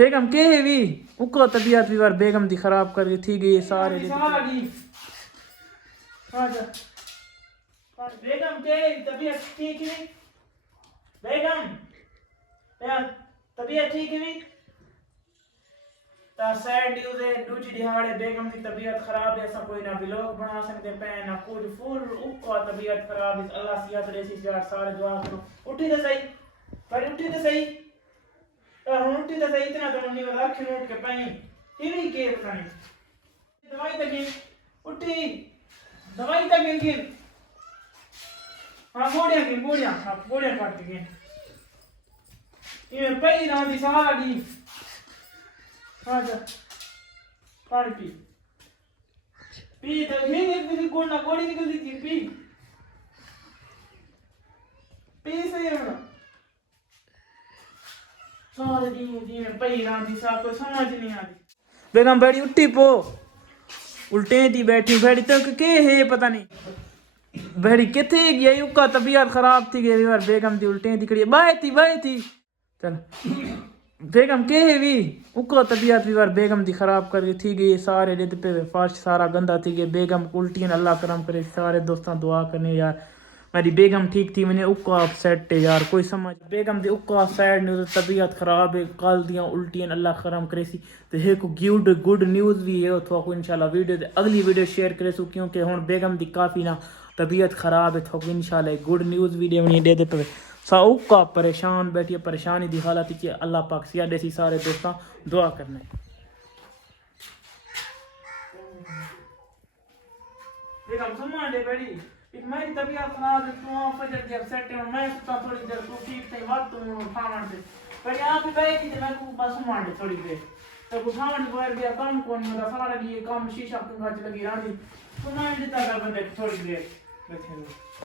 बेगम के है भी उको तबीयत भी बार बेगम दी खराब कर थी गई सारे बेगम के तबीयत ठीक है बेगम तबीयत ठीक है ता सैड न्यूज़ है दूजी दिहाड़े बेगम की तबीयत खराब है ऐसा कोई ना ब्लॉग बना सकते पे ना कुछ फुल उको तबीयत खराब है अल्लाह सेहत देसी यार सारे दुआ करो उठी तो सही पर उठी तो सही उठी तो सही इतना तो नहीं बता कि नोट के पाई इन्हीं के पता नहीं दवाई तक उठी दवाई तक गिन हां बोड़ियां हां बोड़ियां काट के ये पई ना दी सारी हाँ जा पानी पी पी तो नहीं गोना गोड़ी निकलती थी पी सही है ना सारे दिन पई रांधी सा कोई समझ नहीं आती बेगम बैठी उठी पो उल्टे दी बैठी बैठी तो के है पता नहीं बैठी किथे गई उका तबीयत खराब थी गई बार बेगम दी उल्टे दी कड़ी बाय थी चल बेगम के है भी उको तबीयत भी बार बेगम दी खराब कर थी गई सारे रिद पे फर्श सारा गंदा थी गई बेगम उल्टियां अल्लाह करम करे सारे दोस्तों दुआ करने यार मेरी बेगम ठीक थी मैंने उको अपसेट है यार कोई समझ बेगम दी उको सैड न्यूज़ तबीयत खराब है कल दियां उल्टियां अल्लाह करम करे सी तो एक गुड न्यूज़ भी है तो इंशाल्लाह वीडियो अगली वीडियो शेयर करे सू क्योंकि हुन बेगम दी काफ़ी ना तबीयत खराब है तो इंशाल्लाह गुड न्यूज़ वीडियो बनी दे पे साउका परेशान बैठी परेशानी दी हालत कि अल्लाह पाक सिया देसी सारे दोस्तों दुआ करने बेगम सम्मान दे बैठी एक मेरी तबीयत खराब है तो फजर के अपसेट है मैं सुता थोड़ी देर तू ठीक थे बात तू उठावन से पर यहां पे बैठी थी मैं को बस मान दे थोड़ी देर तो उठावन बाहर गया काम कौन मेरा सारा ये काम शीशा के लगी रही तो मैं देता कर बंदे थोड़ी देर बैठे